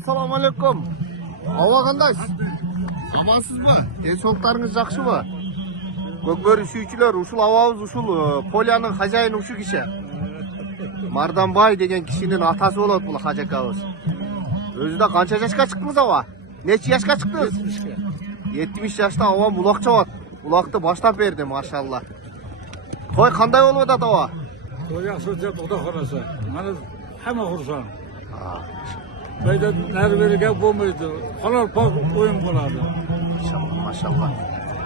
Assalomu alaykum. Havo qanday? Amansizmi? Tensoqlaringiz yaxshimi? Ko'kbөр ishuvchilar, ushul avovuz ushul polyaning xo'jayini ushu kishi. Mardanbay degan kishining atasi bo'ladi bu Hoji akamiz. O'zida qancha yoshga chiqdingiz ava? Necha yoshga chiqdingiz? 70 yoshda ava buloq chavot. Buloqni boshlab berdi, mashallah. To'y qanday bo'ldi ava? To'y yaxshi deb xudo xolasa. Mana hamma xursand. Bayda narveriga bo'lmaydi. Halol pok o'yin bo'ladi. Mashallah.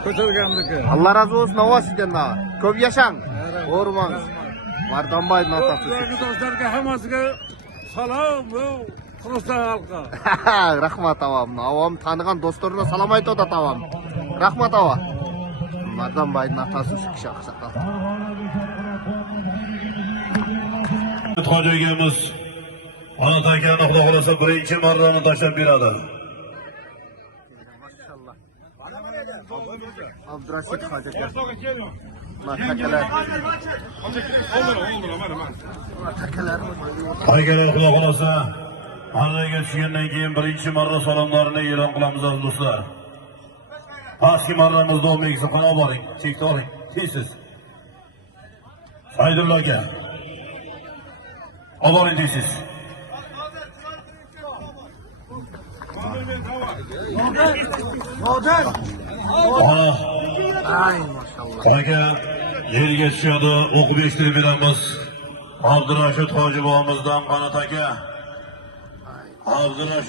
Ko'targandiki. Allah razı olsun ava sizden daha. Ko'p yashang. O'rmangiz. Mardanbayning otasi. Do'stlarga hammasiga salom va Qirg'iziston xalqi. Rahmat avam. Avam tanigan do'stlarına salom aytadi avam. Rahmat ava. Mardanbayning otasi shu kishi haqida. Hoji akamiz ona takani xudo xolasa birinchi marrani tashlab beradi. Abdurasid Hoji aka. Matakalar. Akalar xudo xolasa Anlaga tushgandan keyin birinchi marra salomlarini e'lon qilamiz aziz do'stlar. Pastki marramizda olmaysiz, qana boring, chekda oling. Tezsiz. Saydulla aka. Oboring deysiz. Ay maşallah. Aka yerga tushadi, o'qib eshittirib beramiz. Abdurashid hoji bobomizdan qanot aka. Abdurashid